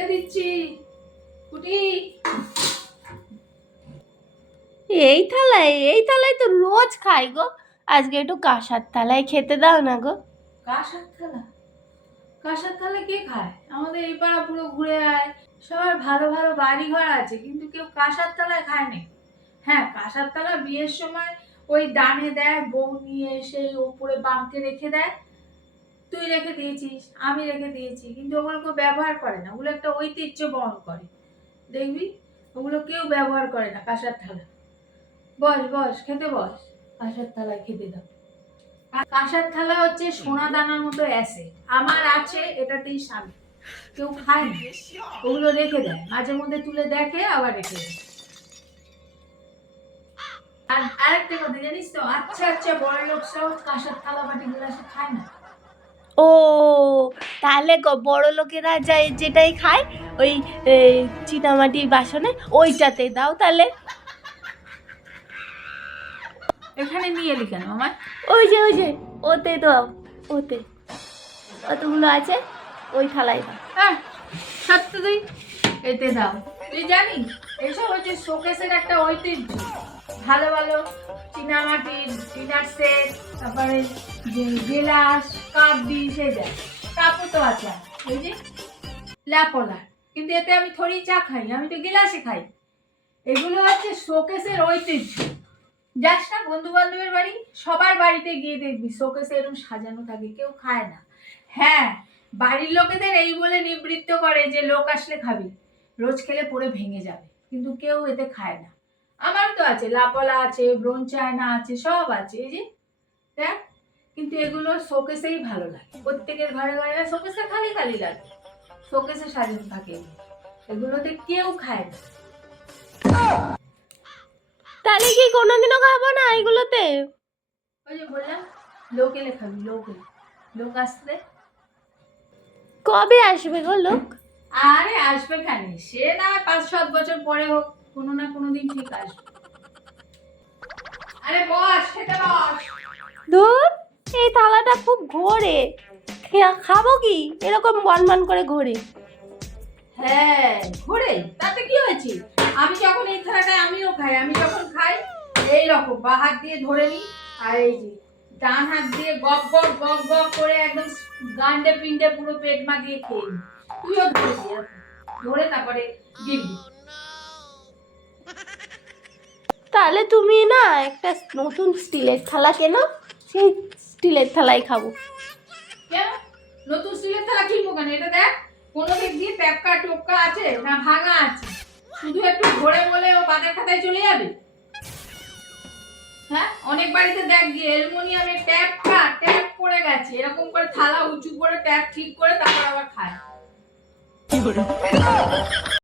খেতে দিচ্ছি কুটি। এই থালায় তো রোজ খাই গো, আজকে একটু কাঁসার থালায় খেতে দাও না গো। কাঁসার থালা? কাঁসার থালা কে খায়? আমাদের এই পাড়া পুরো ঘুরে আয়, সবার ভালো ভালো বাড়ি ঘর আছে, কিন্তু কেউ কাঁসার থালায় খায় না। হ্যাঁ, কাঁসার থালা বিয়ের সময় ওই দানে দেয়, বউ নিয়ে এসে উপরে বাঁকে রেখে দেয়। তুই রেখে দিয়েছিস, আমি রেখে দিয়েছি, কিন্তু ওগুলো কেউ ব্যবহার করে না। ওগুলো একটা ঐতিহ্য বহন করে, দেখবি। ওগুলো কেউ ব্যবহার করে না কাঁসার থালা। বস বস, খেতে বস, কাঁসার থালায় খেতে দাও। কাঁসার থালা হচ্ছে সোনা দানার মতো অ্যাসেট। আমার আছে, এটাতেই স্বামী। কেউ খায় না, ওগুলো রেখে দেয়, মাঝে মধ্যে তুলে দেখে আবার রেখে দেয়। আর আরেকটা কথা জানিস তো, আচ্ছা আচ্ছা বড় লোক সব কাঁসার থালা বাটি গ্লাসে খায় না। ও, তাহলে বড় লোকেরা যেটাই খায় ওই চীনামাটির বাসনে, ওইটাতে দাও তাহলে। এখানে নিয়ে এলি কেন আমার? ওই যে ওতে দাও, ওতে কতগুলো আছে, ওই থালায় দাও। হ্যাঁ, সত্য তুই এতে দাও। তুই জানিস এসব হচ্ছে শোকেসের একটা ঐতিহ্য। ভালো ভালো চীনামাটির ডিনার সেট, তারপরে গেলাস, কাপ ডিশ, এই দেয়। কাপও তো আছে, এই যে ল্যাপলা, কিন্তু এতে আমি থোড়ি চা খাই, আমি তো গেলাসে খাই। এগুলো হচ্ছে শোকেসের ঐতিহ্য। যাস না বন্ধু বান্ধবের বাড়ি, সবার বাড়িতে গিয়ে দেখবি শোকেসে এরকম সাজানো থাকে, কেউ খায় না। হ্যাঁ, বাড়ির লোকেদের এই বলে নিবৃত্ত করে যে লোক আসলে খাবি, রোজ খেলে পরে ভেঙে যাবে, কিন্তু কেউ এতে খায় না। আমার তো আছে, লাপলা আছে, ব্রোঞ্জ চায়না আছে, সব আছে, এই যে দেখ। কিন্তু এগুলো শোকেসেই ভালো লাগে, প্রত্যেকের ঘরে ঘরে শোকেসে খালি খালি লাগে, শোকেসে সাজানো থাকে। এগুলোতে কেউ খায় না। তাহলে কি কোনোদিনও খাবো না এগুলোতে? ওই যে বললাম, লোক এলে খাবি, লোক এলে, লোক আসলে। কবে আসবে গো লোক? আরে আসবে কেন, সে না 5-7 বছর পরে হোক, কোনো না কোনো দিন ঠিক আসবে। আরে বস, খেতে বস। ধুর, এই থালাটা খুব ঘোরে, খাবো কি এরকম বনবন করে ঘোরে? হ্যাঁ ঘুরে, তাতে কি হয়েছে? আমি যখন এই থালাটায় আমিও খাই, আমি যখন খাই এই রকম বা হাত দিয়ে ধরে নিই, আর এই যে ডান হাত দিয়ে গপ গপ গপ গপ করে একদম গান্ডে পিন্ডে পুরো পেট মাগিয়ে খেয়ে নিই। তুইও ধরে দিই এরকম, ধরে তারপরে গিলবি। তাহলে তুমি না একটা নতুন স্টিলের থালা কেনো, সেই স্টিলের থালায় খাবো। কেন নতুন স্টিলের থালা কিনবো কেন? এটা দেখ, কোনো দিক দিয়ে ট্যাপকা টোপকা আছে না ভাঙা আছে, শুধু একটু ঘোরে বলে ও বাজার খাতায় চলে যাবে। হ্যাঁ, অনেক বাড়িতে দেখ গিয়ে অ্যালুমিনিয়ামের ট্যাপ পড়ে গেছে, এরকম করে থালা উঁচু করে ট্যাপ ঠিক করে তারপর আবার খায়।